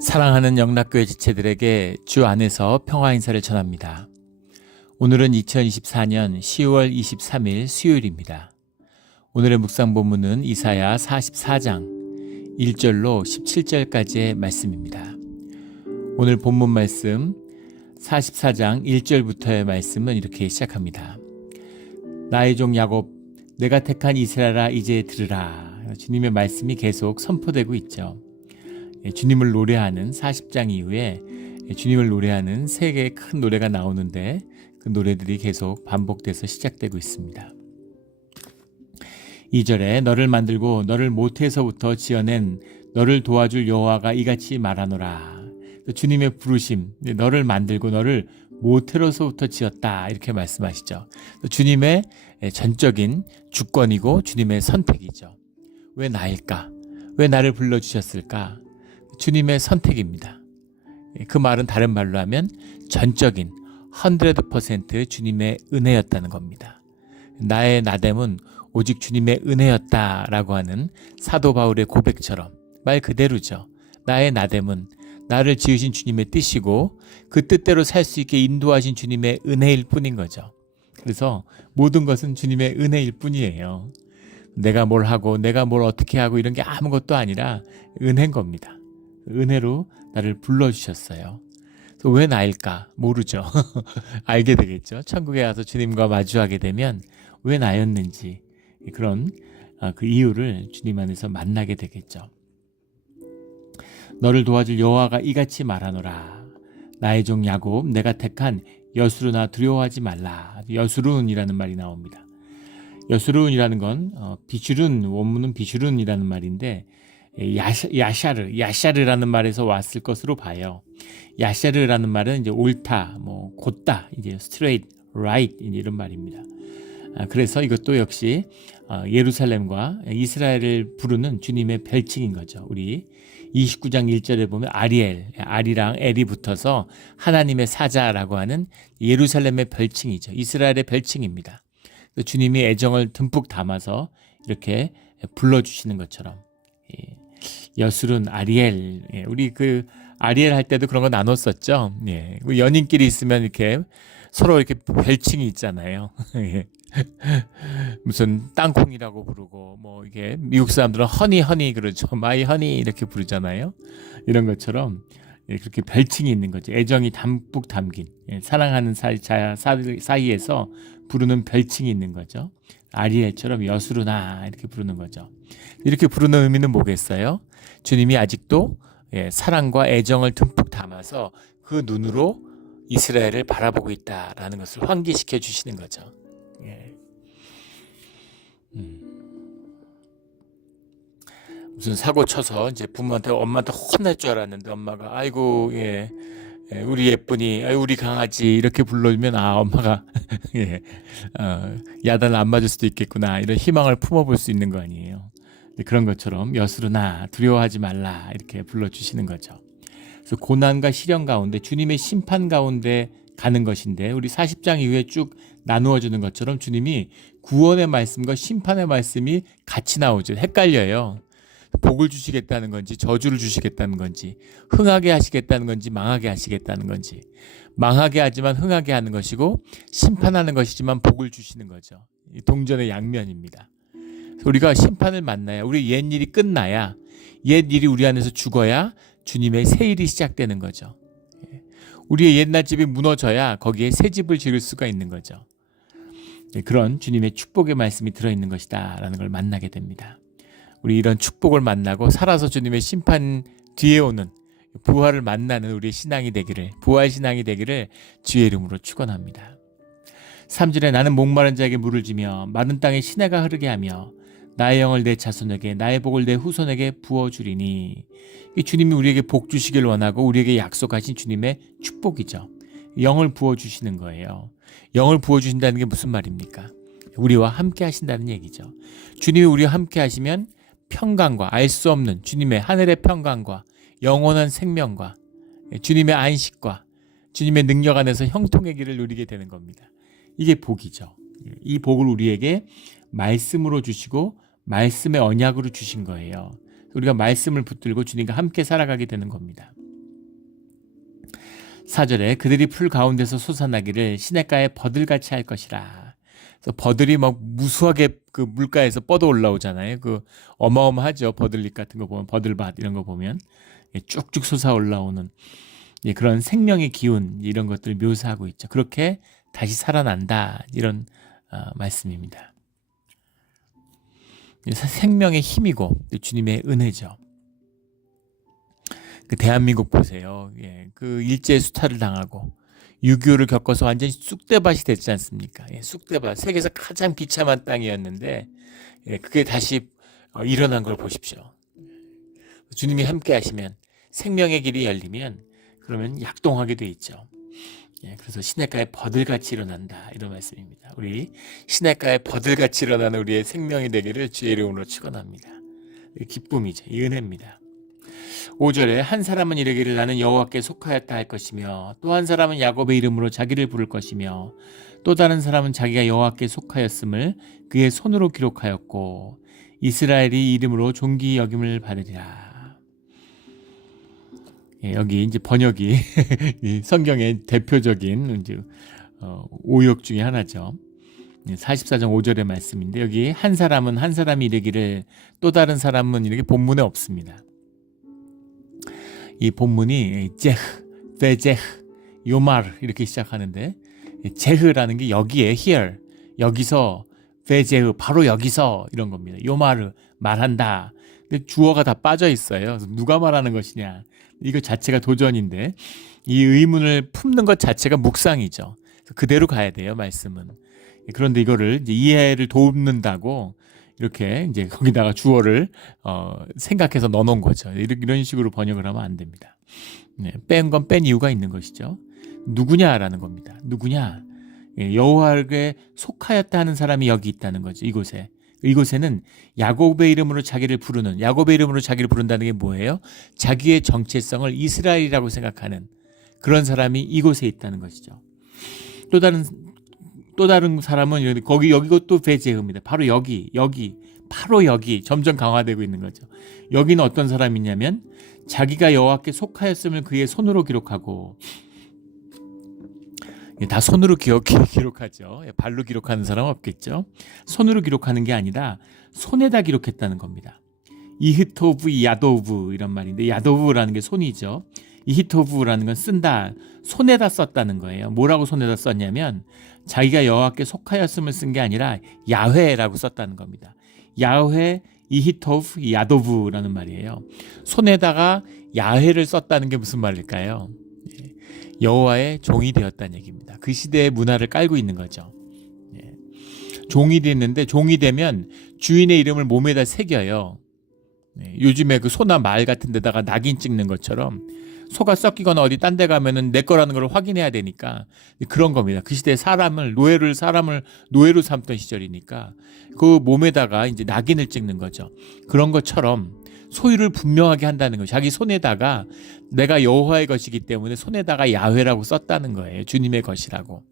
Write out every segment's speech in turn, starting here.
사랑하는 영락교회 지체들에게 주 안에서 평화 인사를 전합니다. 오늘은 2024년 10월 23일 수요일입니다. 오늘의 묵상 본문은 이사야 44장 1절로 17절까지의 말씀입니다. 오늘 본문 말씀 44장 1절부터의 말씀은 이렇게 시작합니다. 나의 종 야곱, 내가 택한 이스라엘아 이제 들으라. 주님의 말씀이 계속 선포되고 있죠. 주님을 노래하는 40장 이후에 주님을 노래하는 세 개의 큰 노래가 나오는데 그 노래들이 계속 반복돼서 시작되고 있습니다. 2절에 너를 만들고 너를 모태에서부터 지어낸 너를 도와줄 여호와가 이같이 말하노라. 주님의 부르심, 너를 만들고 너를 모태로서부터 지었다 이렇게 말씀하시죠. 주님의 전적인 주권이고 주님의 선택이죠. 왜 나일까? 왜 나를 불러주셨을까? 주님의 선택입니다. 그 말은 다른 말로 하면 전적인 100% 주님의 은혜였다는 겁니다. 나의 나됨은 오직 주님의 은혜였다라고 하는 사도 바울의 고백처럼 말 그대로죠. 나의 나됨은 나를 지으신 주님의 뜻이고 그 뜻대로 살 수 있게 인도하신 주님의 은혜일 뿐인 거죠. 그래서 모든 것은 주님의 은혜일 뿐이에요. 내가 뭘 하고 내가 뭘 어떻게 하고 이런 게 아무것도 아니라 은혜인 겁니다. 은혜로 나를 불러주셨어요. 왜 나일까? 모르죠. 알게 되겠죠. 천국에 가서 주님과 마주하게 되면 왜 나였는지 그런 그 이유를 주님 안에서 만나게 되겠죠. 너를 도와줄 여호와가 이같이 말하노라. 나의 종 야곱 내가 택한 여수르나 두려워하지 말라. 여수룬이라는 말이 나옵니다. 여수룬이라는 건 비슈룬, 원문은 비슈룬이라는 말인데 야샤르라는 말에서 왔을 것으로 봐요. 야샤르라는 말은 이제 옳다, 곧다, 이제 straight, right 이런 말입니다. 그래서 이것도 역시 예루살렘과 이스라엘을 부르는 주님의 별칭인 거죠. 우리 29장 1절에 보면 아리랑 엘이 붙어서 하나님의 사자라고 하는 예루살렘의 별칭이죠. 이스라엘의 별칭입니다. 주님이 애정을 듬뿍 담아서 이렇게 불러주시는 것처럼 여술은 아리엘, 우리 그 아리엘 할 때도 그런 거 나눴었죠. 연인끼리 있으면 이렇게 서로 이렇게 별칭이 있잖아요. 무슨 땅콩이라고 부르고 이게 미국 사람들은 허니 그러죠. 마이 허니 이렇게 부르잖아요. 이런 것처럼 그렇게 별칭이 있는 거죠. 애정이 담뿍 담긴 사랑하는 사이에서 부르는 별칭이 있는 거죠. 아리엘처럼 여수르나 이렇게 부르는 거죠. 이렇게 부르는 의미는 뭐겠어요? 주님이 아직도 사랑과 애정을 듬뿍 담아서 그 눈으로 이스라엘을 바라보고 있다라는 것을 환기시켜 주시는 거죠. 무슨 사고 쳐서 이제 부모한테 엄마한테 혼날 줄 알았는데 엄마가 아이고 우리 예쁜이 우리 강아지 이렇게 불러주면 엄마가 야단을 안 맞을 수도 있겠구나 이런 희망을 품어볼 수 있는 거 아니에요. 그런 것처럼 여수르나 두려워하지 말라 이렇게 불러주시는 거죠. 그래서 고난과 시련 가운데 주님의 심판 가운데 가는 것인데 우리 40장 이후에 쭉 나누어 주는 것처럼 주님이 구원의 말씀과 심판의 말씀이 같이 나오죠. 헷갈려요. 복을 주시겠다는 건지 저주를 주시겠다는 건지 흥하게 하시겠다는 건지 망하게 하시겠다는 건지 망하게 하지만 흥하게 하는 것이고 심판하는 것이지만 복을 주시는 거죠. 동전의 양면입니다. 우리가 심판을 만나야 우리 옛일이 끝나야 옛일이 우리 안에서 죽어야 주님의 새 일이 시작되는 거죠. 우리의 옛날 집이 무너져야 거기에 새 집을 지을 수가 있는 거죠. 그런 주님의 축복의 말씀이 들어있는 것이다 라는 걸 만나게 됩니다. 우리 이런 축복을 만나고 살아서 주님의 심판 뒤에 오는 부활을 만나는 우리의 신앙이 되기를 부활 신앙이 되기를 주의 이름으로 축원합니다. 3절에 나는 목마른 자에게 물을 주며 마른 땅에 시내가 흐르게 하며 나의 영을 내 자손에게 나의 복을 내 후손에게 부어주리니 주님이 우리에게 복 주시길 원하고 우리에게 약속하신 주님의 축복이죠. 영을 부어주시는 거예요. 영을 부어주신다는 게 무슨 말입니까? 우리와 함께 하신다는 얘기죠. 주님이 우리와 함께 하시면 평강과 알 수 없는 주님의 하늘의 평강과 영원한 생명과 주님의 안식과 주님의 능력 안에서 형통의 길을 누리게 되는 겁니다. 이게 복이죠. 이 복을 우리에게 말씀으로 주시고 말씀의 언약으로 주신 거예요. 우리가 말씀을 붙들고 주님과 함께 살아가게 되는 겁니다. 4절에 그들이 풀 가운데서 솟아나기를 시냇가에 버들같이 할 것이라. 그래서 버들이 막 무수하게 그 물가에서 뻗어 올라오잖아요. 그 어마어마하죠. 버들잎 같은 거 보면, 버들밭 이런 거 보면 쭉쭉 솟아 올라오는 그런 생명의 기운, 이런 것들을 묘사하고 있죠. 그렇게 다시 살아난다, 이런 말씀입니다. 생명의 힘이고 주님의 은혜죠. 그 대한민국 보세요. 그 일제 수탈을 당하고 6.25를 겪어서 완전히 쑥대밭이 됐지 않습니까? 쑥대밭, 세계에서 가장 비참한 땅이었는데 그게 다시 일어난 걸 보십시오. 주님이 함께 하시면, 생명의 길이 열리면 그러면 약동하게 돼 있죠. 그래서 시냇가에 버들같이 일어난다, 이런 말씀입니다. 우리 시냇가에 버들같이 일어나는 우리의 생명이 되기를 주의 이름으로 축원합니다. 기쁨이죠. 이 은혜입니다. 5절에 한 사람은 이르기를 나는 여호와께 속하였다 할 것이며, 또 한 사람은 야곱의 이름으로 자기를 부를 것이며, 또 다른 사람은 자기가 여호와께 속하였음을 그의 손으로 기록하였고 이스라엘이 이름으로 존귀 여김을 받으리라. 여기 이제 번역이 성경의 대표적인 이제 오역 중에 하나죠. 44장 5절의 말씀인데, 여기 한 사람은 한 사람이 이르기를, 또 다른 사람은 이렇게 본문에 없습니다. 이 본문이 제흐, 베제흐, 요말 이렇게 시작하는데, 제흐라는 게 여기에 here, 여기서, 베제흐 바로 여기서, 이런 겁니다. 요마르 말한다. 근데 주어가 다 빠져 있어요. 누가 말하는 것이냐, 이거 자체가 도전인데, 이 의문을 품는 것 자체가 묵상이죠. 그대로 가야 돼요, 말씀은. 그런데 이거를 이제 이해를 돕는다고 이렇게 이제 거기다가 주어를 생각해서 넣어놓은 거죠. 이런 식으로 번역을 하면 안 됩니다. 뺀 건 뺀 이유가 있는 것이죠. 누구냐라는 겁니다. 누구냐? 여호와에게 속하였다 하는 사람이 여기 있다는 거죠. 이곳에는 야곱의 이름으로 자기를 부르는, 야곱의 이름으로 자기를 부른다는 게 뭐예요? 자기의 정체성을 이스라엘이라고 생각하는 그런 사람이 이곳에 있다는 것이죠. 또 다른 사람은 여기도 베제흐입니다. 바로 여기 바로 여기 점점 강화되고 있는 거죠. 여기는 어떤 사람이냐면 자기가 여호와께 속하였음을 그의 손으로 기록하고, 다 손으로 기록하죠. 발로 기록하는 사람 없겠죠. 손으로 기록하는 게 아니라 손에다 기록했다는 겁니다. 이히토브 야도브 이런 말인데, 야도브라는 게 손이죠. 이히토브라는 건 쓴다, 손에다 썼다는 거예요. 뭐라고 손에다 썼냐면 자기가 여호와께 속하였음을 쓴 게 아니라 야훼라고 썼다는 겁니다. 야훼, 이히토브, 야도브라는 말이에요. 손에다가 야훼를 썼다는 게 무슨 말일까요? 여호와의 종이 되었다는 얘기입니다. 그 시대의 문화를 깔고 있는 거죠. 종이 됐는데, 종이 되면 주인의 이름을 몸에다 새겨요. 요즘에 그 소나 말 같은 데다가 낙인 찍는 것처럼 소가 썩기거나 어디 딴 데 가면은 내 거라는 걸 확인해야 되니까 그런 겁니다. 그 시대에 사람을 노예로 삼던 시절이니까 그 몸에다가 이제 낙인을 찍는 거죠. 그런 것처럼 소유를 분명하게 한다는 거예요. 자기 손에다가 내가 여호와의 것이기 때문에 손에다가 야훼라고 썼다는 거예요. 주님의 것이라고.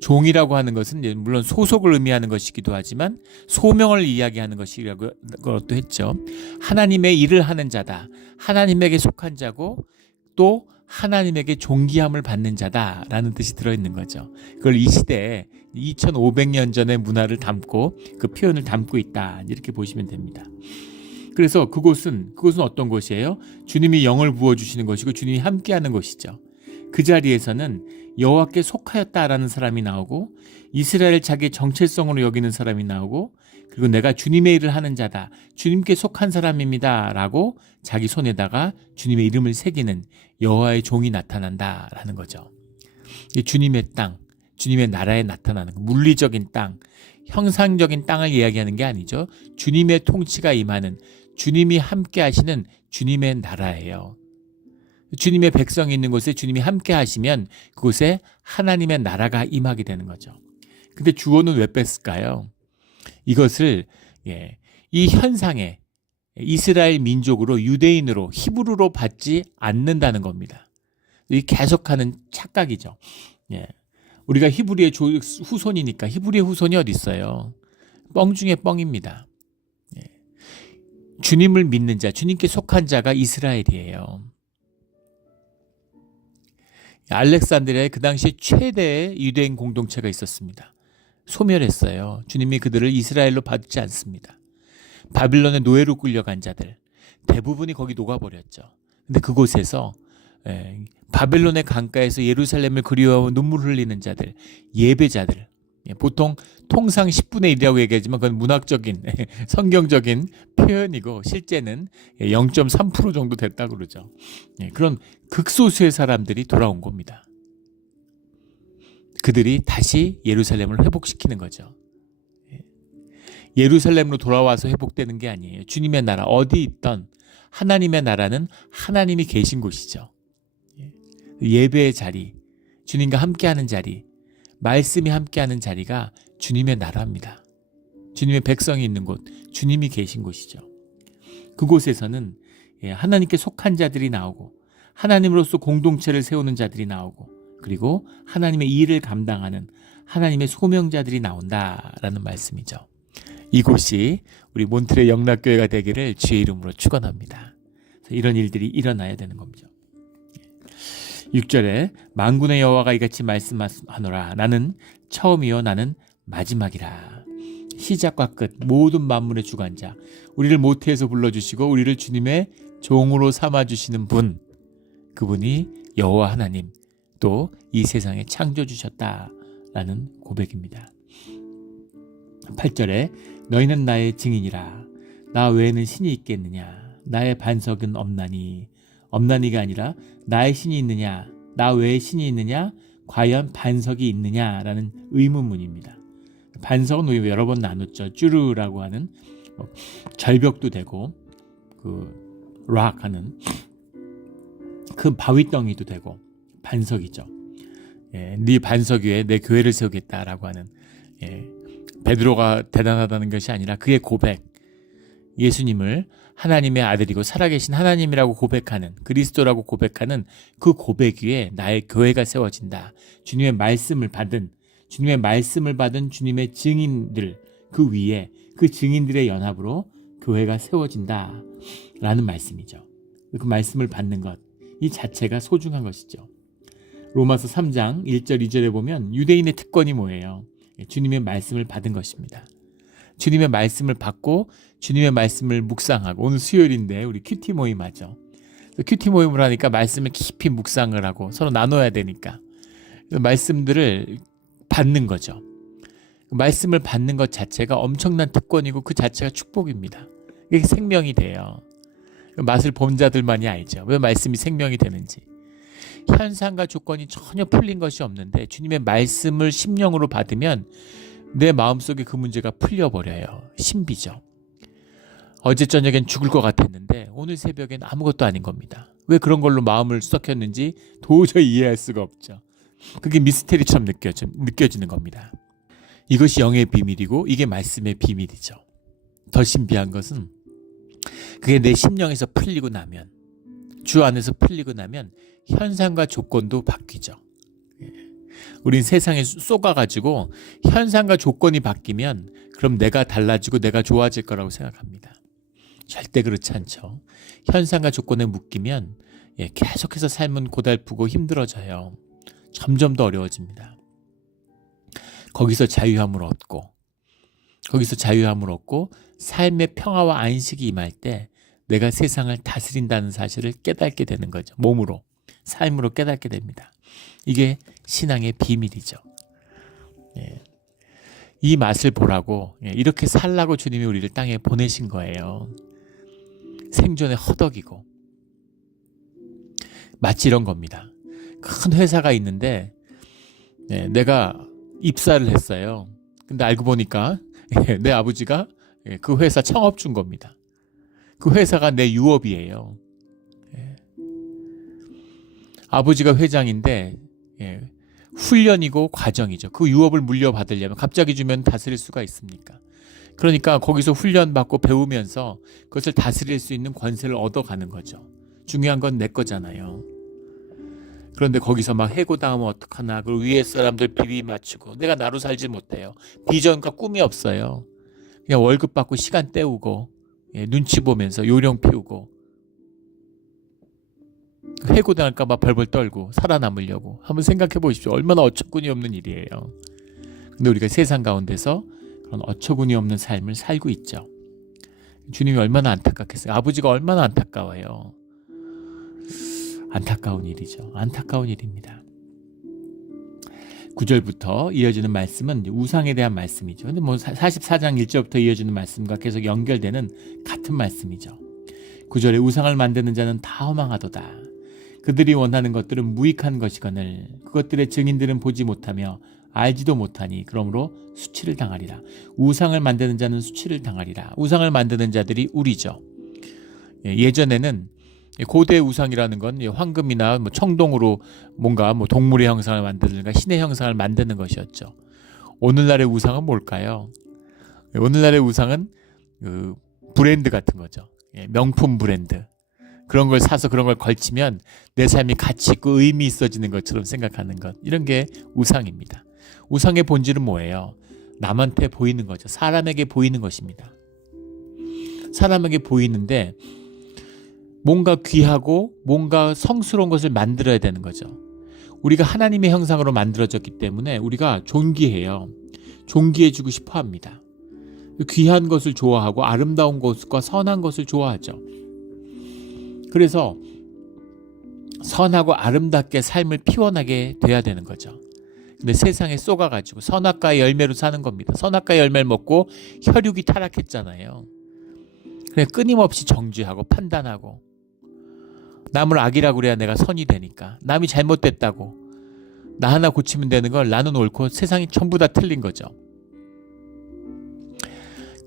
종이라고 하는 것은 물론 소속을 의미하는 것이기도 하지만 소명을 이야기하는 것이라고 했죠. 하나님의 일을 하는 자다, 하나님에게 속한 자고 또 하나님에게 존귀함을 받는 자다라는 뜻이 들어있는 거죠. 그걸 이 시대에 2500년 전의 문화를 담고 그 표현을 담고 있다, 이렇게 보시면 됩니다. 그래서 그곳은 어떤 곳이에요? 주님이 영을 부어주시는 것이고 주님이 함께하는 곳이죠. 그 자리에서는 여호와께 속하였다라는 사람이 나오고, 이스라엘 자기의 정체성으로 여기는 사람이 나오고, 그리고 내가 주님의 일을 하는 자다, 주님께 속한 사람입니다 라고 자기 손에다가 주님의 이름을 새기는 여호와의 종이 나타난다라는 거죠. 주님의 땅, 주님의 나라에 나타나는 물리적인 땅, 형상적인 땅을 이야기하는 게 아니죠. 주님의 통치가 임하는, 주님이 함께 하시는 주님의 나라예요. 주님의 백성이 있는 곳에 주님이 함께 하시면 그곳에 하나님의 나라가 임하게 되는 거죠. 근데 주어는 왜 뺐을까요? 이것을 이 현상에 이스라엘 민족으로, 유대인으로, 히브리로 받지 않는다는 겁니다. 이 계속하는 착각이죠. 우리가 히브리의 후손이니까, 히브리의 후손이 어디 있어요? 뻥 중에 뻥입니다. 주님을 믿는 자, 주님께 속한 자가 이스라엘이에요. 알렉산드리아에 그 당시 최대의 유대인 공동체가 있었습니다. 소멸했어요. 주님이 그들을 이스라엘로 받지 않습니다. 바빌론의 노예로 끌려간 자들 대부분이 거기 녹아버렸죠. 근데 그곳에서 바벨론의 강가에서 예루살렘을 그리워하고 눈물 흘리는 자들, 예배자들, 보통 통상 10분의 1이라고 얘기하지만 그건 문학적인 성경적인 표현이고 실제는 0.3% 정도 됐다고 그러죠. 그런 극소수의 사람들이 돌아온 겁니다. 그들이 다시 예루살렘을 회복시키는 거죠. 예루살렘으로 돌아와서 회복되는 게 아니에요. 주님의 나라 어디 있던 하나님의 나라는 하나님이 계신 곳이죠. 예배의 자리, 주님과 함께하는 자리, 말씀이 함께하는 자리가 주님의 나라입니다. 주님의 백성이 있는 곳, 주님이 계신 곳이죠. 그곳에서는 하나님께 속한 자들이 나오고 하나님으로서 공동체를 세우는 자들이 나오고 그리고 하나님의 일을 감당하는 하나님의 소명자들이 나온다라는 말씀이죠. 이곳이 우리 몬트레 영락교회가 되기를 주의 이름으로 축원합니다. 이런 일들이 일어나야 되는 겁니다. 6절에 만군의 여호와가 이같이 말씀하노라. 나는 처음이요 나는 마지막이라. 시작과 끝 모든 만물의 주관자, 우리를 모태에서 불러주시고 우리를 주님의 종으로 삼아주시는 분, 그분이 여호와 하나님, 또 이 세상에 창조주셨다라는 고백입니다. 8절에 너희는 나의 증인이라. 나 외에는 신이 있겠느냐. 나의 반석은 없나니가 아니라 나의 신이 있느냐, 나 외에 신이 있느냐, 과연 반석이 있느냐라는 의문문입니다. 반석은 우리 여러 번 나눴죠. 쭈르라고 하는 절벽도 되고 그 락 하는 그 바위덩이도 되고 반석이죠. 네 반석 위에 내 교회를 세우겠다라고 하는 베드로가 대단하다는 것이 아니라 그의 고백, 예수님을 하나님의 아들이고 살아계신 하나님이라고 고백하는, 그리스도라고 고백하는 그 고백 위에 나의 교회가 세워진다. 주님의 말씀을 받은 주님의 증인들 그 위에 그 증인들의 연합으로 교회가 세워진다 라는 말씀이죠. 그 말씀을 받는 것, 이 자체가 소중한 것이죠. 로마서 3장 1절 2절에 보면 유대인의 특권이 뭐예요? 주님의 말씀을 받은 것입니다. 주님의 말씀을 받고 주님의 말씀을 묵상하고, 오늘 수요일인데 우리 큐티 모임 하죠. 큐티 모임을 하니까 말씀을 깊이 묵상을 하고 서로 나눠야 되니까 말씀들을 받는 거죠. 말씀을 받는 것 자체가 엄청난 특권이고 그 자체가 축복입니다. 이게 생명이 돼요. 맛을 본 자들만이 알죠. 왜 말씀이 생명이 되는지. 현상과 조건이 전혀 풀린 것이 없는데 주님의 말씀을 심령으로 받으면 내 마음속에 그 문제가 풀려버려요. 신비죠. 어제 저녁엔 죽을 것 같았는데 오늘 새벽엔 아무것도 아닌 겁니다. 왜 그런 걸로 마음을 썩혔는지 도저히 이해할 수가 없죠. 그게 미스테리처럼 느껴지는 겁니다. 이것이 영의 비밀이고 이게 말씀의 비밀이죠. 더 신비한 것은 그게 내 심령에서 풀리고 나면, 주 안에서 풀리고 나면 현상과 조건도 바뀌죠. 우린 세상에 쏘가가지고 현상과 조건이 바뀌면 그럼 내가 달라지고 내가 좋아질 거라고 생각합니다. 절대 그렇지 않죠. 현상과 조건에 묶이면 계속해서 삶은 고달프고 힘들어져요. 점점 더 어려워집니다. 거기서 자유함을 얻고 삶의 평화와 안식이 임할 때 내가 세상을 다스린다는 사실을 깨닫게 되는 거죠. 몸으로, 삶으로 깨닫게 됩니다. 이게 신앙의 비밀이죠. 이 맛을 보라고, 이렇게 살라고 주님이 우리를 땅에 보내신 거예요. 생존의 허덕이고. 마치 이런 겁니다. 큰 회사가 있는데 내가 입사를 했어요. 근데 알고 보니까 내 아버지가 그 회사 창업주인 겁니다. 그 회사가 내 유업이에요. 아버지가 회장인데 훈련이고 과정이죠. 그 유업을 물려받으려면 갑자기 주면 다스릴 수가 있습니까? 그러니까 거기서 훈련받고 배우면서 그것을 다스릴 수 있는 권세를 얻어가는 거죠. 중요한 건 내 거잖아요. 그런데 거기서 막 해고당하면 어떡하나, 그리고 위에 사람들 비비 맞추고 내가 나로 살지 못해요. 비전과 꿈이 없어요. 그냥 월급 받고 시간 때우고 눈치 보면서 요령 피우고 해고당할까봐 벌벌 떨고 살아남으려고 한번 생각해 보십시오. 얼마나 어처구니 없는 일이에요. 근데 우리가 세상 가운데서 그런 어처구니 없는 삶을 살고 있죠. 주님이 얼마나 안타깝겠어요. 아버지가 얼마나 안타까워요. 안타까운 일이죠. 안타까운 일입니다. 9절부터 이어지는 말씀은 우상에 대한 말씀이죠. 근데 뭐 44장 1절부터 이어지는 말씀과 계속 연결되는 같은 말씀이죠. 9절에 우상을 만드는 자는 다 허망하도다. 그들이 원하는 것들은 무익한 것이거늘 그것들의 증인들은 보지 못하며 알지도 못하니 그러므로 수치를 당하리라. 우상을 만드는 자는 수치를 당하리라. 우상을 만드는 자들이 우리죠. 예전에는 고대 우상이라는 건 황금이나 뭐 청동으로 뭔가 뭐 동물의 형상을 만드는가 신의 형상을 만드는 것이었죠. 오늘날의 우상은 뭘까요? 오늘날의 우상은 그 브랜드 같은 거죠. 명품 브랜드. 그런 걸 사서 그런 걸 걸치면 내 삶이 가치 있고 의미 있어지는 것처럼 생각하는 것. 이런 게 우상입니다. 우상의 본질은 뭐예요? 남한테 보이는 거죠. 사람에게 보이는 것입니다. 사람에게 보이는데 뭔가 귀하고 뭔가 성스러운 것을 만들어야 되는 거죠. 우리가 하나님의 형상으로 만들어졌기 때문에 우리가 존귀해요. 존귀해지고 싶어 합니다. 귀한 것을 좋아하고 아름다운 것과 선한 것을 좋아하죠. 그래서 선하고 아름답게 삶을 피워나게 돼야 되는 거죠. 근데 세상에 쏘가가지고 선악과의 열매로 사는 겁니다. 선악과의 열매를 먹고 혈육이 타락했잖아요. 그냥 끊임없이 정죄하고 판단하고 남을 악이라고 그래야 내가 선이 되니까 남이 잘못됐다고 나 하나 고치면 되는 걸 나는 옳고 세상이 전부 다 틀린 거죠.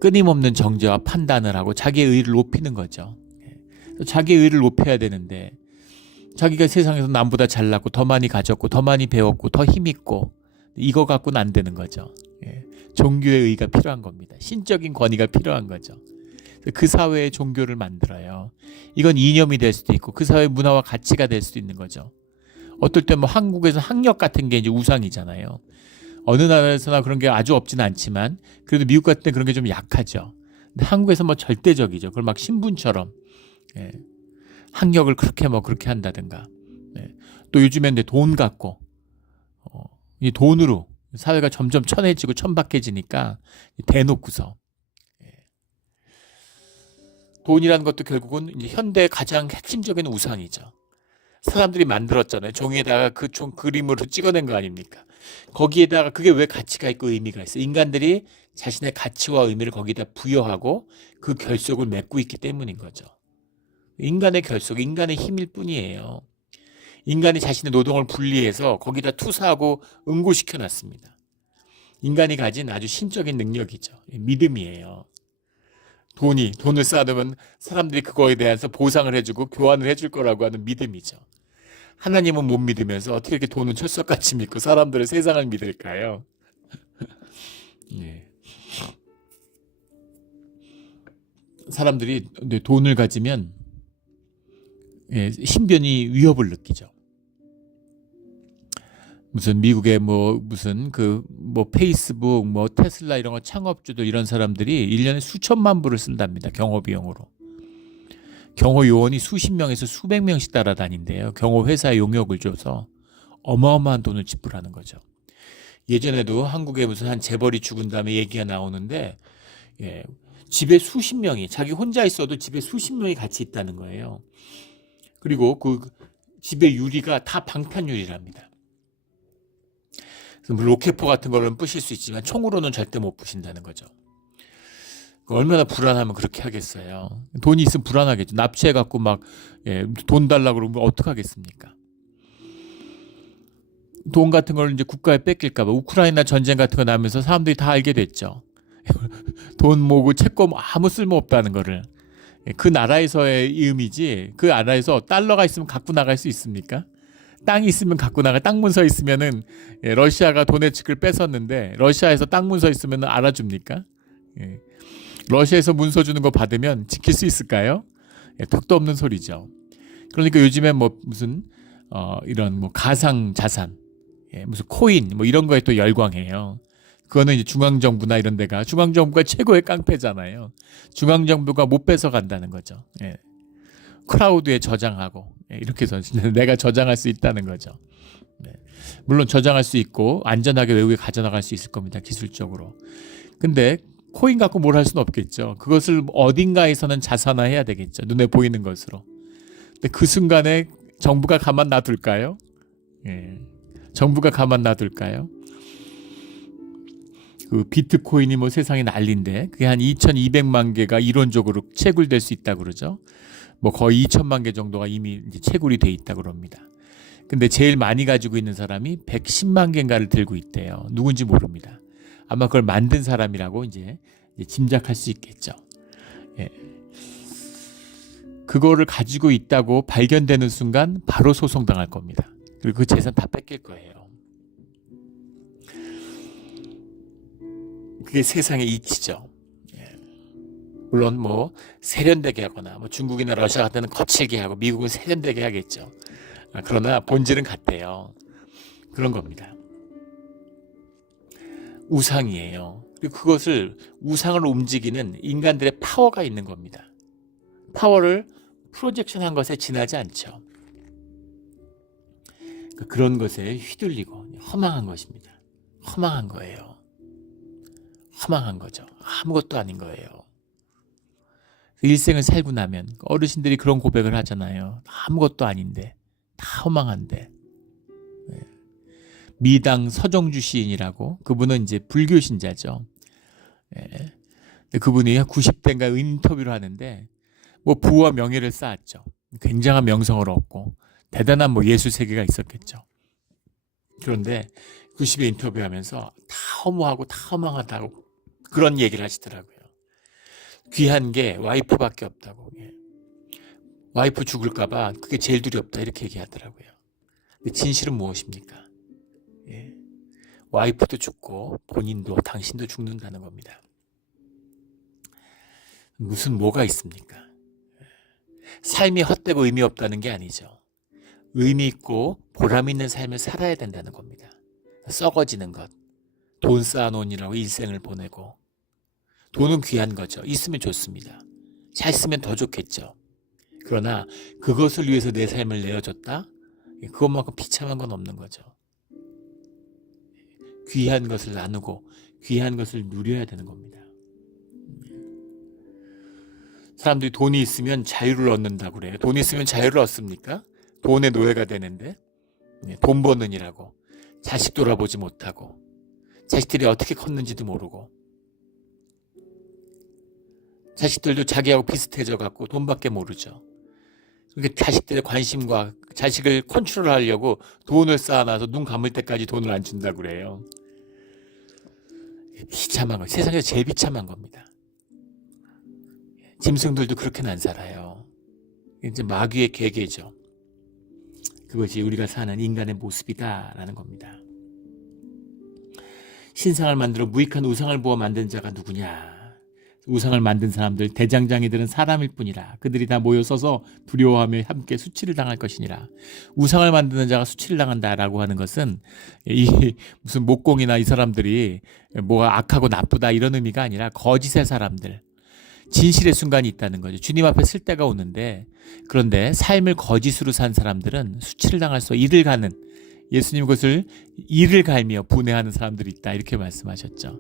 끊임없는 정죄와 판단을 하고 자기의 의를 높이는 거죠. 자기의 의를 높여야 되는데 자기가 세상에서 남보다 잘났고 더 많이 가졌고 더 많이 배웠고 더 힘있고 이거 갖고는 안 되는 거죠. 종교의 의가 필요한 겁니다. 신적인 권위가 필요한 거죠. 그 사회의 종교를 만들어요. 이건 이념이 될 수도 있고 그 사회의 문화와 가치가 될 수도 있는 거죠. 어떨 때 뭐 한국에서 학력 같은 게 이제 우상이잖아요. 어느 나라에서나 그런 게 아주 없지는 않지만 그래도 미국 같은 데 그런 게 좀 약하죠. 근데 한국에서 뭐 절대적이죠. 그걸 막 신분처럼 학력을 그렇게 뭐 그렇게 한다든가. 또 요즘엔 돈 갖고 이 돈으로 사회가 점점 천해지고 천박해지니까 대놓고서 돈이라는 것도 결국은 이제 현대의 가장 핵심적인 우상이죠. 사람들이 만들었잖아요. 종이에다가 그 그림으로 찍어낸 거 아닙니까? 거기에다가 그게 왜 가치가 있고 의미가 있어요? 인간들이 자신의 가치와 의미를 거기다 부여하고 그 결속을 맺고 있기 때문인 거죠. 인간의 결속, 인간의 힘일 뿐이에요. 인간이 자신의 노동을 분리해서 거기다 투사하고 응고시켜 놨습니다. 인간이 가진 아주 신적인 능력이죠. 믿음이에요. 돈을 쌓아두면 사람들이 그거에 대해서 보상을 해주고 교환을 해줄 거라고 하는 믿음이죠. 하나님은 못 믿으면서 어떻게 이렇게 돈은 철석같이 믿고 사람들은 세상을 믿을까요? 사람들이 돈을 가지면 신변이 위협을 느끼죠. 무슨 미국의 무슨 페이스북, 테슬라 이런 거 창업주들 이런 사람들이 1년에 수천만 불을 쓴답니다. 경호 비용으로. 경호 요원이 수십 명에서 수백 명씩 따라다닌대요. 경호 회사에 용역을 줘서 어마어마한 돈을 지불하는 거죠. 예전에도 한국에 무슨 한 재벌이 죽은 다음에 얘기가 나오는데 집에 수십 명이 자기 혼자 있어도 집에 수십 명이 같이 있다는 거예요. 그리고 그 집의 유리가 다 방탄 유리랍니다. 로켓포 같은 거는 부실 수 있지만 총으로는 절대 못 부신다는 거죠. 얼마나 불안하면 그렇게 하겠어요. 돈이 있으면 불안하겠죠. 납치해갖고 돈 달라고 그러면 어떡하겠습니까? 돈 같은 걸 이제 국가에 뺏길까봐 우크라이나 전쟁 같은 거 나면서 사람들이 다 알게 됐죠. 돈 모으고 채권 아무 쓸모 없다는 거를. 그 나라에서의 의미지 그 나라에서 달러가 있으면 갖고 나갈 수 있습니까? 땅이 있으면 갖고 나가. 땅 문서 있으면은 러시아가 도네츠크를 뺏었는데 러시아에서 땅 문서 있으면 알아줍니까? 러시아에서 문서 주는 거 받으면 지킬 수 있을까요? 턱도 없는 소리죠. 그러니까 요즘에 무슨 이런 가상 자산, 무슨 코인 이런 거에 또 열광해요. 그거는 이제 중앙정부나 이런 데가, 중앙정부가 최고의 깡패잖아요. 중앙정부가 못 뺏어간다는 거죠. 예. 크라우드에 저장하고, 예. 이렇게 해서 내가 저장할 수 있다는 거죠. 네. 물론 저장할 수 있고 안전하게 외국에 가져나갈 수 있을 겁니다. 기술적으로. 근데 코인 갖고 뭘 할 수는 없겠죠. 그것을 어딘가에서는 자산화해야 되겠죠. 눈에 보이는 것으로. 근데 그 순간에 정부가 가만 놔둘까요? 예. 정부가 가만 놔둘까요? 그 비트코인이 뭐 세상에 난리인데 그게 한 2,200만 개가 이론적으로 채굴될 수 있다고 그러죠. 뭐 거의 2천만 개 정도가 이미 이제 채굴이 돼 있다고 그럽니다. 근데 제일 많이 가지고 있는 사람이 110만 개인가를 들고 있대요. 누군지 모릅니다. 아마 그걸 만든 사람이라고 이제 짐작할 수 있겠죠. 예. 그거를 가지고 있다고 발견되는 순간 바로 소송당할 겁니다. 그리고 그 재산 다 뺏길 거예요. 그게 세상의 이치죠. 예. 물론 뭐 세련되게 하거나 뭐 중국이나 러시아 같은 데는 거칠게 하고 미국은 세련되게 하겠죠. 그러나 본질은 같대요. 그런 겁니다. 우상이에요. 그리고 그것을 우상을 움직이는 인간들의 파워가 있는 겁니다. 파워를 프로젝션한 것에 지나지 않죠. 그런 것에 휘둘리고 허망한 것입니다. 허망한 거예요. 허망한 거죠. 아무것도 아닌 거예요. 일생을 살고 나면 어르신들이 그런 고백을 하잖아요. 아무것도 아닌데, 다 허망한데. 미당 서정주 시인이라고, 그분은 이제 불교 신자죠. 그분이 90대인가 인터뷰를 하는데 뭐 부와 명예를 쌓았죠. 굉장한 명성을 얻고 대단한 뭐 예술 세계가 있었겠죠. 그런데 90에 인터뷰하면서 다 허무하고 다 허망하다고 그런 얘기를 하시더라고요. 귀한 게 와이프밖에 없다고. 와이프 죽을까봐 그게 제일 두렵다 이렇게 얘기하더라고요. 근데 진실은 무엇입니까? 와이프도 죽고 본인도 당신도 죽는다는 겁니다. 무슨 뭐가 있습니까? 삶이 헛되고 의미 없다는 게 아니죠. 의미 있고 보람 있는 삶을 살아야 된다는 겁니다. 썩어지는 것, 돈 쌓아놓으라고 일생을 보내고, 돈은 귀한 거죠. 있으면 좋습니다. 잘 쓰면 더 좋겠죠. 그러나 그것을 위해서 내 삶을 내어줬다? 그것만큼 비참한 건 없는 거죠. 귀한 것을 나누고 귀한 것을 누려야 되는 겁니다. 사람들이 돈이 있으면 자유를 얻는다고 그래요. 돈이 있으면 자유를 얻습니까? 돈의 노예가 되는데, 돈 버는 이라고 자식 돌아보지 못하고 자식들이 어떻게 컸는지도 모르고 자식들도 자기하고 비슷해져 갖고 돈밖에 모르죠. 그러니까 자식들의 관심과 자식을 컨트롤하려고 돈을 쌓아놔서 눈 감을 때까지 돈을 안 준다고 그래요. 비참한 거, 세상에서 제일 비참한 겁니다. 짐승들도 그렇게는 안 살아요. 이제 마귀의 계계죠. 그것이 우리가 사는 인간의 모습이다라는 겁니다. 신상을 만들어 무익한 우상을 부어 만든 자가 누구냐? 우상을 만든 사람들, 대장장이들은 사람일 뿐이라. 그들이 다 모여 서서 두려워하며 함께 수치를 당할 것이니라. 우상을 만드는 자가 수치를 당한다라고 하는 것은 이 무슨 목공이나 이 사람들이 뭐가 악하고 나쁘다 이런 의미가 아니라 거짓의 사람들, 진실의 순간이 있다는 거죠. 주님 앞에 쓸 때가 오는데, 그런데 삶을 거짓으로 산 사람들은 수치를 당할 수, 이를 가는, 예수님 그것을 이를 갈며 분해하는 사람들이 있다 이렇게 말씀하셨죠.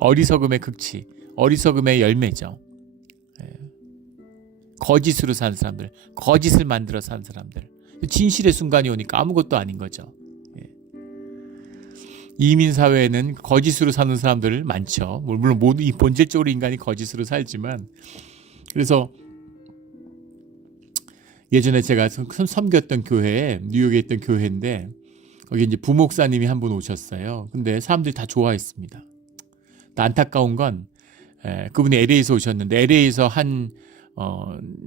어리석음의 극치, 어리석음의 열매죠. 거짓으로 사는 사람들, 거짓을 만들어 사는 사람들, 진실의 순간이 오니까 아무것도 아닌 거죠. 이민 사회에는 거짓으로 사는 사람들 많죠. 물론 모두 이 본질적으로 인간이 거짓으로 살지만, 그래서 예전에 제가 섬겼던 교회에, 뉴욕에 있던 교회인데 거기 이제 부목사님이 한 분 오셨어요. 근데 사람들이 다 좋아했습니다. 안타까운 건 그분이 LA에서 오셨는데, LA에서 한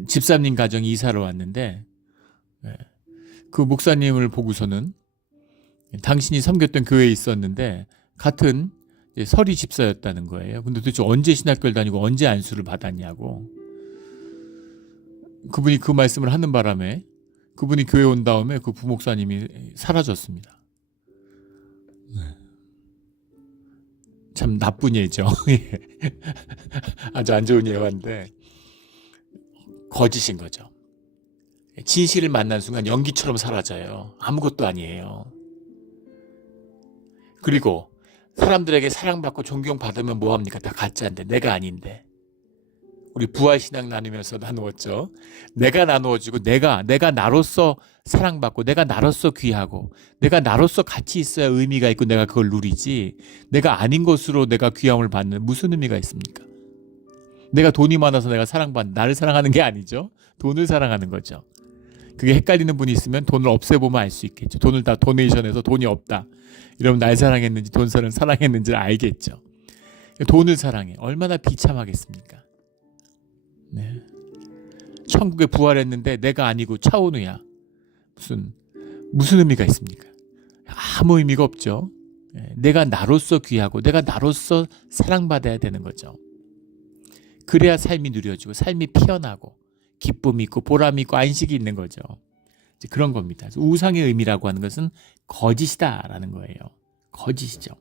집사님 가정이 이사를 왔는데, 그 목사님을 보고서는 당신이 섬겼던 교회에 있었는데 같은 서리 집사였다는 거예요. 근데 도대체 언제 신학교를 다니고 언제 안수를 받았냐고. 그분이 그 말씀을 하는 바람에 그분이 교회 온 다음에 그 부목사님이 사라졌습니다. 참 나쁜 예죠. 아주 안 좋은 예화인데 거짓인 거죠. 진실을 만난 순간 연기처럼 사라져요. 아무것도 아니에요. 그리고 사람들에게 사랑받고 존경받으면 뭐합니까? 다 가짜인데, 내가 아닌데. 우리 부활신앙 나누면서 나누었죠. 내가 나누어지고 내가 나로서 사랑받고 내가 나로서 귀하고 내가 나로서 가치 있어야 의미가 있고 내가 그걸 누리지, 내가 아닌 것으로 내가 귀함을 받는 무슨 의미가 있습니까? 내가 돈이 많아서 내가 사랑받는, 나를 사랑하는 게 아니죠. 돈을 사랑하는 거죠. 그게 헷갈리는 분이 있으면 돈을 없애보면 알 수 있겠죠. 돈을 다 도네이션해서 돈이 없다 이러면 날 사랑했는지 돈을 사랑했는지를 알겠죠. 돈을 사랑해. 얼마나 비참하겠습니까? 네. 천국에 부활했는데 내가 아니고 차은우야. 무슨 의미가 있습니까? 아무 의미가 없죠. 내가 나로서 귀하고 내가 나로서 사랑받아야 되는 거죠. 그래야 삶이 누려지고 삶이 피어나고 기쁨이 있고 보람이 있고 안식이 있는 거죠. 이제 그런 겁니다. 우상의 의미라고 하는 것은 거짓이다라는 거예요. 거짓이죠.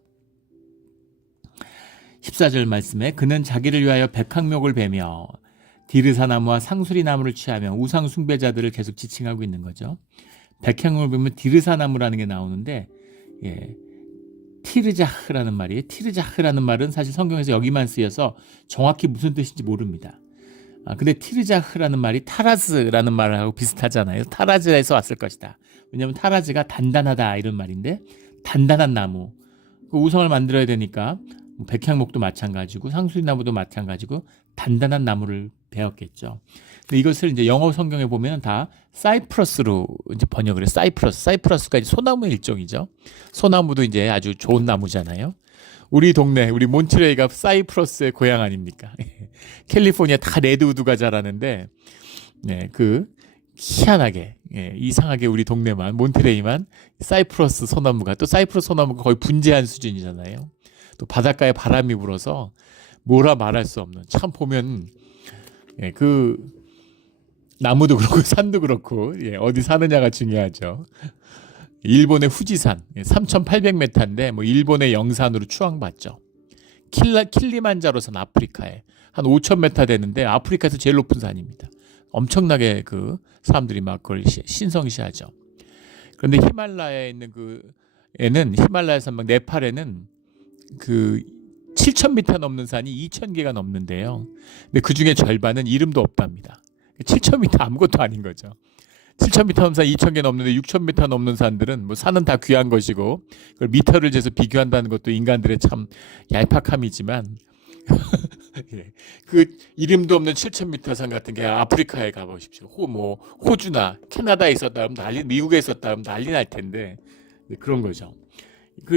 14절 말씀에 그는 자기를 위하여 백항목을 베며 디르사나무와 상수리나무를 취하며 우상 숭배자들을 계속 지칭하고 있는 거죠. 백향목을 보면 디르사나무라는 게 나오는데, 티르자흐라는 말이에요. 티르자흐라는 말은 사실 성경에서 여기만 쓰여서 정확히 무슨 뜻인지 모릅니다. 근데 티르자흐라는 말이 타라즈라는 말하고 비슷하잖아요. 타라즈에서 왔을 것이다. 왜냐하면 타라즈가 단단하다 이런 말인데, 단단한 나무, 그 우상을 만들어야 되니까 백향목도 마찬가지고 상수리나무도 마찬가지고 단단한 나무를 베었겠죠. 근데 이것을 이제 영어 성경에 보면 다 사이프러스로 이제 번역을 해요. 사이프러스가 이제 소나무의 일종이죠. 소나무도 이제 아주 좋은 나무잖아요. 우리 동네, 우리 몬트레이가 사이프러스의 고향 아닙니까? 캘리포니아 다 레드우드가 자라는데, 희한하게, 이상하게 우리 동네만, 몬트레이만 사이프러스 소나무가, 또 사이프러스 소나무가 거의 분재한 수준이잖아요. 또 바닷가에 바람이 불어서 뭐라 말할 수 없는, 참 보면 그 나무도 그렇고 산도 그렇고 어디 사느냐가 중요하죠. 일본의 후지산 3,800m인데 뭐 일본의 영산으로 추앙받죠. 킬리만자로산 아프리카에 한 5,000m 되는데 아프리카에서 제일 높은 산입니다. 엄청나게 그 사람들이 막 그걸 신성시하죠. 그런데 히말라야에 있는 히말라야 산맥 네팔에는 7,000m 넘는 산이 2,000개가 넘는데요. 근데 그 중에 절반은 이름도 없답니다. 7,000m 아무것도 아닌 거죠. 7,000m 넘는 산 2,000개 넘는데 6,000m 넘는 산들은 뭐 산은 다 귀한 것이고 그걸 미터를 재서 비교한다는 것도 인간들의 참 얄팍함이지만 그 이름도 없는 7,000m 산 같은 게 아프리카에 가보십시오. 호주나 캐나다에 있었다 그러면 미국에 있었다 그러면 난리 날 텐데 그런 거죠.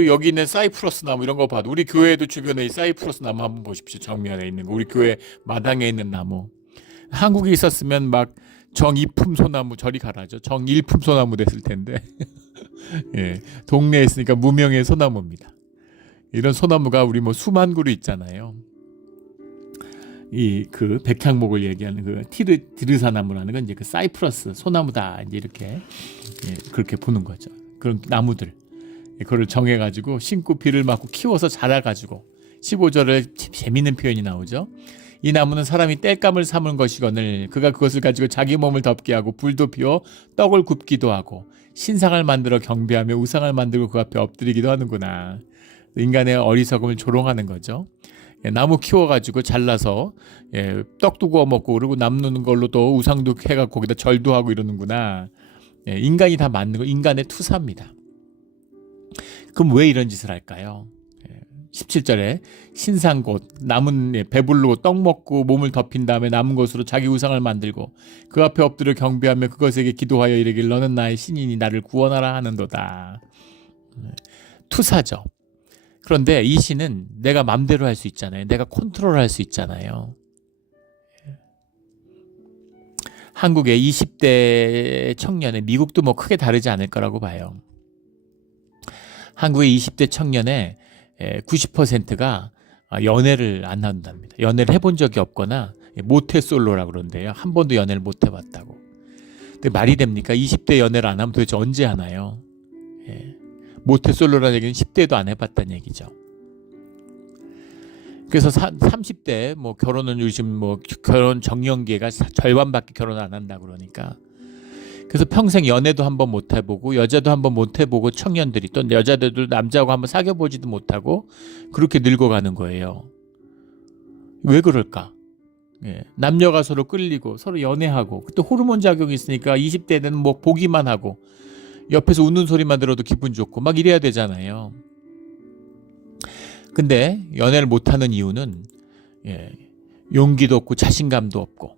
여기 있는 사이프러스 나무 이런 거 봐도 우리 교회도 주변에 이 사이프러스 나무 한번 보십시오. 정면에 있는 거, 우리 교회 마당에 있는 나무. 한국에 있었으면 막 정이품 소나무 저리 가라죠. 정일품 소나무 됐을 텐데 동네에 있으니까 무명의 소나무입니다. 이런 소나무가 우리 뭐 수만 그루 있잖아요. 그 백향목을 얘기하는 디르사나무라는 건 이제 그 사이프러스 소나무다 이제 이렇게 그렇게 보는 거죠. 그런 나무들. 그거를 정해가지고 심고 비를 맞고 키워서 자라가지고 15절에 재미있는 표현이 나오죠. 이 나무는 사람이 땔감을 삼은 것이거늘 그가 그것을 가지고 자기 몸을 덮게 하고 불도 피워 떡을 굽기도 하고 신상을 만들어 경배하며 우상을 만들고 그 앞에 엎드리기도 하는구나. 인간의 어리석음을 조롱하는 거죠. 나무 키워가지고 잘라서 떡도 구워 먹고 그리고 남는 걸로 또 우상도 해갖고 거기다 절도 하고 이러는구나. 인간이 다 만든 거 인간의 투사입니다. 그럼 왜 이런 짓을 할까요? 17절에 신상곧 남은 배불르고 떡 먹고 몸을 덮인 다음에 남은 것으로 자기 우상을 만들고 그 앞에 엎드려 경배하며 그것에게 기도하여 이르길 너는 나의 신이니 나를 구원하라 하는도다. 투사죠. 그런데 이 신은 내가 맘대로 할 수 있잖아요. 내가 컨트롤할 수 있잖아요. 한국의 20대 청년의 미국도 뭐 크게 다르지 않을 거라고 봐요. 한국의 20대 청년의 90%가 연애를 안 한답니다. 연애를 해본 적이 없거나 모태솔로라고 그러는데요. 한 번도 연애를 못 해봤다고. 근데 말이 됩니까? 20대 연애를 안 하면 도대체 언제 하나요? 모태솔로라는 얘기는 10대도 안 해봤다는 얘기죠. 그래서 30대 뭐 결혼은 요즘 뭐 결혼 정년기가 절반밖에 결혼 안 한다 그러니까 그래서 평생 연애도 한번 못 해보고 여자도 한번 못 해보고 청년들이 또 여자들도 남자하고 한번 사귀어보지도 못하고 그렇게 늙어가는 거예요. 왜 그럴까? 예, 남녀가 서로 끌리고 서로 연애하고 또 호르몬 작용이 있으니까 20대는 뭐 보기만 하고 옆에서 웃는 소리만 들어도 기분 좋고 막 이래야 되잖아요. 근데 연애를 못하는 이유는 용기도 없고 자신감도 없고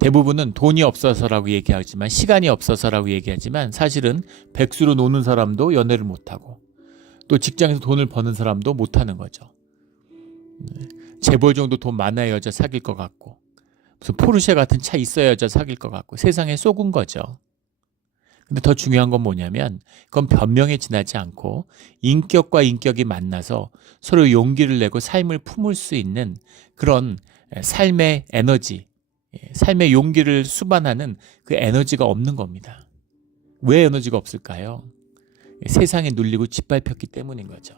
대부분은 돈이 없어서라고 얘기하지만 시간이 없어서라고 얘기하지만 사실은 백수로 노는 사람도 연애를 못하고 또 직장에서 돈을 버는 사람도 못하는 거죠. 재벌 정도 돈 많아야 여자 사귈 것 같고 무슨 포르쉐 같은 차 있어야 여자 사귈 것 같고 세상에 쏘군 거죠. 근데 더 중요한 건 뭐냐면 그건 변명에 지나지 않고 인격과 인격이 만나서 서로 용기를 내고 삶을 품을 수 있는 그런 삶의 에너지, 삶의 용기를 수반하는 그 에너지가 없는 겁니다. 왜 에너지가 없을까요? 세상에 눌리고 짓밟혔기 때문인 거죠.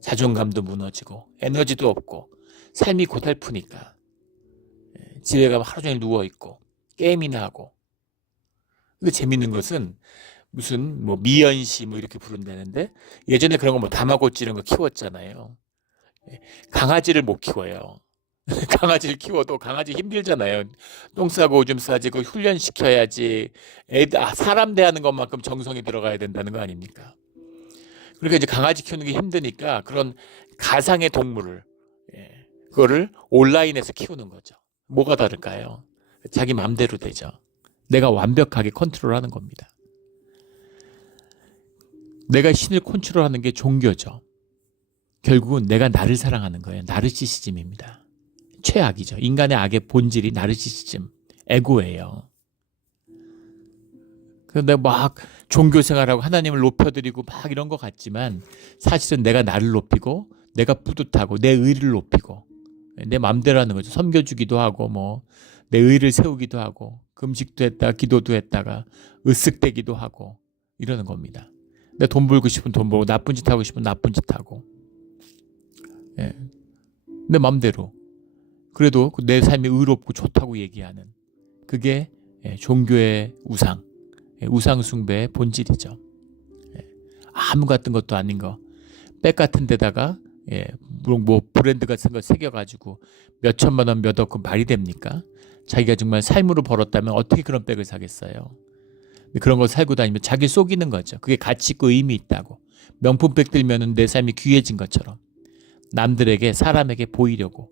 자존감도 무너지고 에너지도 없고 삶이 고달프니까 집에 가면 하루 종일 누워있고 게임이나 하고. 근데 재밌는 것은 무슨 뭐 미연시 뭐 이렇게 부른다는데 예전에 그런 거 뭐 다마고찌 이런 거 키웠잖아요. 강아지를 못 키워요. 강아지를 키워도 강아지 힘들잖아요. 똥 싸고 오줌 싸지 그 훈련시켜야지 사람 대하는 것만큼 정성이 들어가야 된다는 거 아닙니까? 그러니까 이제 강아지 키우는 게 힘드니까 그런 가상의 동물을 그거를 온라인에서 키우는 거죠. 뭐가 다를까요? 자기 마음대로 되죠. 내가 완벽하게 컨트롤하는 겁니다. 내가 신을 컨트롤하는 게 종교죠. 결국은 내가 나를 사랑하는 거예요. 나르시시즘입니다. 최악이죠. 인간의 악의 본질이 나르시시즘, 에고예요. 그런데 막 종교 생활하고 하나님을 높여드리고 막 이런 것 같지만 사실은 내가 나를 높이고 내가 뿌듯하고 내 의를 높이고 내 마음대로 하는 거죠. 섬겨주기도 하고 뭐 내 의를 세우기도 하고 금식도 했다가 기도도 했다가 으쓱대기도 하고 이러는 겁니다. 내 돈 벌고 싶으면 돈 벌고 나쁜 짓 하고 싶으면 나쁜 짓 하고 내 마음대로 그래도 내 삶이 의롭고 좋다고 얘기하는 그게 종교의 우상 숭배의 본질이죠. 아무 같은 것도 아닌 거 백 같은 데다가 뭐 브랜드 같은 거 새겨가지고 몇 천만 원 몇 억 말이 됩니까? 자기가 정말 삶으로 벌었다면 어떻게 그런 백을 사겠어요? 그런 거 살고 다니면 자기 속이는 거죠. 그게 가치 있고 의미 있다고. 명품백 들면은 내 삶이 귀해진 것처럼 남들에게 사람에게 보이려고.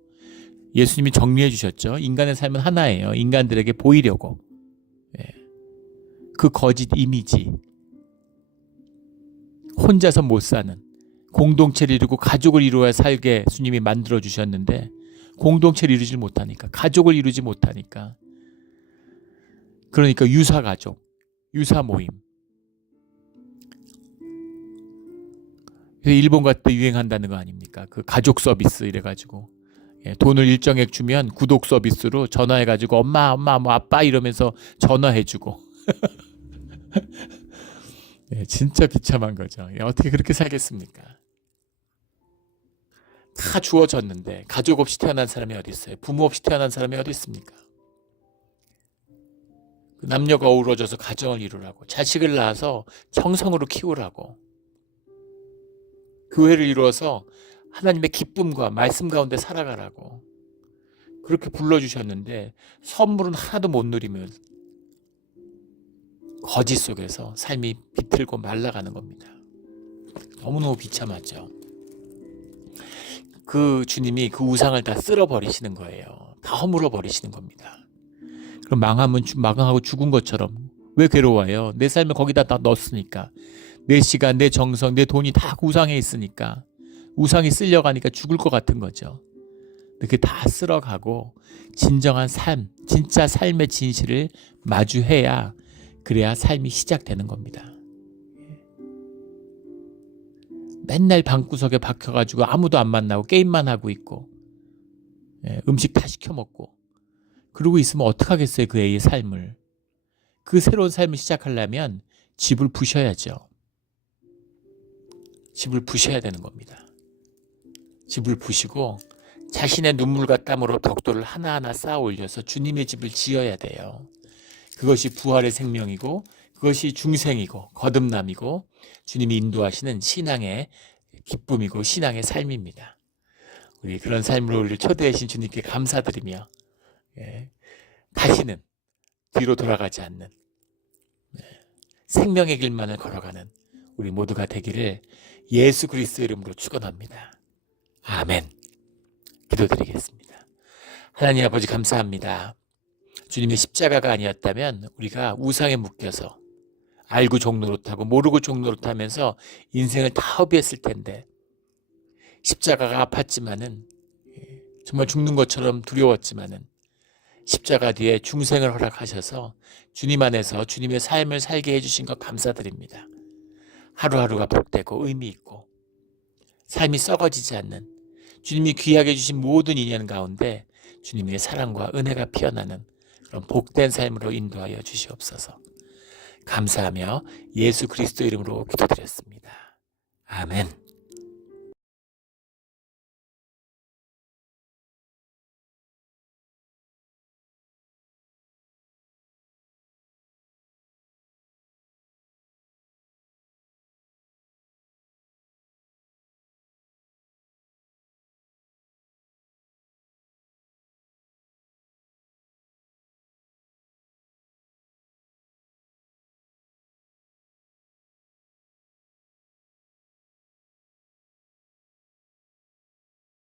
예수님이 정리해 주셨죠. 인간의 삶은 하나예요. 인간들에게 보이려고. 그 거짓 이미지. 혼자서 못 사는. 공동체를 이루고 가족을 이루어야 살게 주님이 만들어 주셨는데 공동체를 이루지 못하니까 가족을 이루지 못하니까 그러니까 유사가족, 유사모임. 일본 같을 때 유행한다는 거 아닙니까? 그 가족 서비스 이래가지고 돈을 일정액 주면 구독 서비스로 전화해가지고 엄마 뭐 아빠 이러면서 전화해주고 진짜 비참한 거죠. 어떻게 그렇게 살겠습니까? 다 주어졌는데 가족 없이 태어난 사람이 어디 있어요? 부모 없이 태어난 사람이 어디 있습니까? 남녀가 어우러져서 가정을 이루라고 자식을 낳아서 정성으로 키우라고 교회를 이루어서 하나님의 기쁨과 말씀 가운데 살아가라고 그렇게 불러주셨는데 선물은 하나도 못 누리면 거짓 속에서 삶이 비틀고 말라가는 겁니다. 너무너무 비참하죠. 그 주님이 그 우상을 다 쓸어버리시는 거예요. 다 허물어 버리시는 겁니다. 그럼 망하고 죽은 것처럼 왜 괴로워요? 내 삶을 거기다 다 넣었으니까. 내 시간, 내 정성, 내 돈이 다 그 우상에 있으니까. 우상이 쓸려가니까 죽을 것 같은 거죠. 그게 다 쓸어가고 진정한 삶, 진짜 삶의 진실을 마주해야 그래야 삶이 시작되는 겁니다. 맨날 방구석에 박혀가지고 아무도 안 만나고 게임만 하고 있고 음식 다 시켜 먹고 그러고 있으면 어떡하겠어요? 그 애의 삶을. 그 새로운 삶을 시작하려면 집을 부셔야죠. 집을 부셔야 되는 겁니다. 집을 부시고 자신의 눈물과 땀으로 벽돌을 하나하나 쌓아 올려서 주님의 집을 지어야 돼요. 그것이 부활의 생명이고 그것이 중생이고 거듭남이고 주님이 인도하시는 신앙의 기쁨이고 신앙의 삶입니다. 우리 그런 삶으로 우리를 초대하신 주님께 감사드리며 다시는 뒤로 돌아가지 않는 생명의 길만을 걸어가는 우리 모두가 되기를 예수 그리스도 이름으로 축원합니다. 아멘. 기도드리겠습니다. 하나님 아버지 감사합니다. 주님의 십자가가 아니었다면 우리가 우상에 묶여서 알고 종노릇하고 모르고 종노릇하면서 인생을 다 허비했을 텐데 십자가가 아팠지만은 정말 죽는 것처럼 두려웠지만은 십자가 뒤에 중생을 허락하셔서 주님 안에서 주님의 삶을 살게 해주신 것 감사드립니다. 하루하루가 복되고 의미 있고 삶이 썩어지지 않는 주님이 귀하게 주신 모든 인연 가운데 주님의 사랑과 은혜가 피어나는 그런 복된 삶으로 인도하여 주시옵소서. 감사하며 예수 그리스도 이름으로 기도드렸습니다. 아멘.